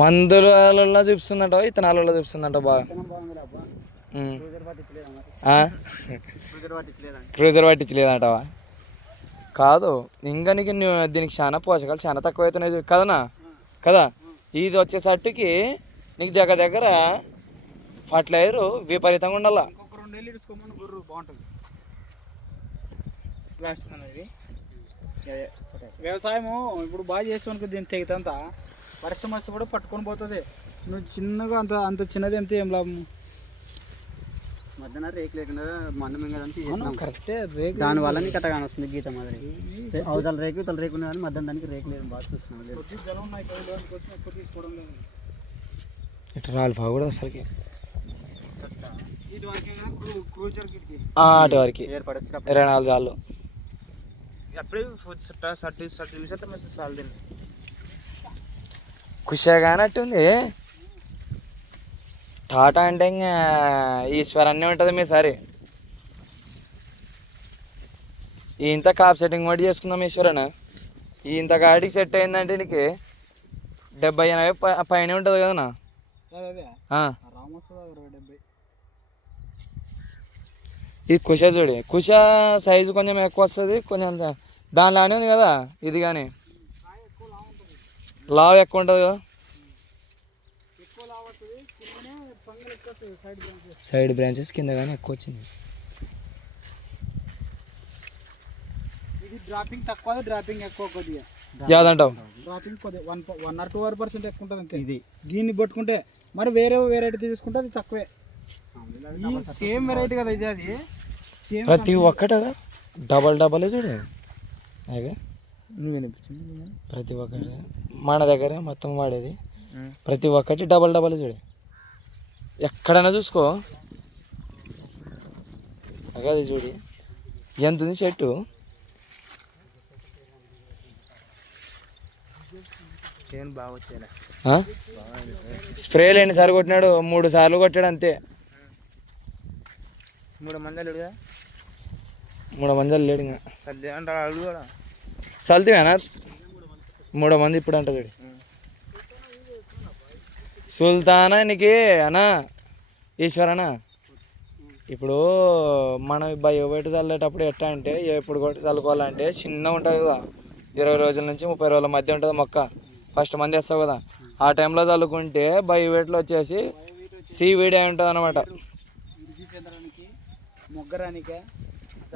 మందులలో చూపిస్తుందంట, ఇతనాలలో చూపిస్తుందంట బాగా. క్రూజర్ పట్టించలేదంటవా? కాదు, ఇంకా నీకు దీనికి చాలా పోషకాలు చాలా తక్కువ అవుతున్నాయి కదనా కదా. ఇది వచ్చేసట్టుకి నీకు దగ్గర దగ్గర ఫర్టిలైజర్ విపరీతంగా ఉండాల. వ్యవసాయము ఇప్పుడు బాగా చేసేవానికి దీన్ని తెగితంతా వర్షం వస్తే కూడా పట్టుకొని పోతుంది. నువ్వు చిన్నగా అంత అంత చిన్నది ఎంత ఏం లాభం? మధ్యాహ్నం రేకు లేకుండా మందం కరెక్టే. రేకు దాని వల్ల నీకు అట్ట కానొస్తుంది గీత మాదిరి. అవతల రేకు ఇతల రేకు ఉంది కానీ మధ్యాహ్నం దానికి రేకు లేదు. బాగా చూస్తున్నాం ఇట్లా రాలిపా కూడా అసలుకి అటు వరకు 24 సార్లు అప్పుడే సాల్ తిని కుషగానట్టుంది. టాటా అంటే ఇంకా ఈశ్వర్ అన్నీ ఉంటుంది మీ సరే. ఇంత కాప్ సెట్టింగ్ కూడా చేసుకుందాం ఈశ్వరన. ఇంత కాడికి సెట్ అయిందంటే నీకు 70-80 పైన ఉంటుంది కదనా. ఈ కుష చూడు, కుష సైజు కొంచెం ఎక్కువ వస్తుంది, కొంచెం దానిలానే ఉంది కదా ఇది. కానీ లావు ఎక్కువ ఉంటుంది కదా. సైడ్ బ్రాంచెస్ కింద కానీ ఎక్కువ వచ్చింది. ఇది డ్రాపింగ్ తక్కువ, డ్రాపింగ్ ఎక్కువ కొద్దిగా. యాదంటావు? డ్రాపింగ్ కొద్దిగా 1 or 2% ఎక్కువ ఉంటుంది అంతే. ఇది దీన్ని పట్టుకుంటే మరి వేరే వెరైటీ తీసుకుంటే అది తక్కువే. సేమ్ వెరైటీ కదా ఇది. అది సేమ్ ప్రతి ఒక్కట డబల్ చూడు. అదే ప్రతి ఒక్కటి మన దగ్గర మొత్తం వాడేది. ప్రతి ఒక్కటి డబల్ చూడు. ఎక్కడైనా చూసుకో. అది చూడి ఎంత ఉంది చెట్టు. బాగా వచ్చాయి. స్ప్రేలు ఎన్నిసార్లు కొట్టినాడు? 3 సార్లు కొట్టాడు అంతే. 3 మంది లేడుగా. 3 మంది లేడు ఇంకా. సర్ది అంటాడు అడుగు కూడా. సల్తీవేనా 3 మంది ఇప్పుడు అంట చూడు. సుల్తానా నీకు అన్నా ఈశ్వరనా. ఇప్పుడు మనం బయట చల్లేటప్పుడు ఎట్లా అంటే ఎప్పుడు కొట్టి చల్లుకోవాలంటే చిన్నగా ఉంటుంది కదా. 20 రోజుల నుంచి 30 రోజుల మధ్య ఉంటుంది మొక్క. ఫస్ట్ మంది వేస్తావు కదా, ఆ టైంలో చల్లుకుంటే బయోవేట్లో వచ్చేసి సీవీడ్ అయి ఉంటుంది అనమాట. మొగ్గరానికే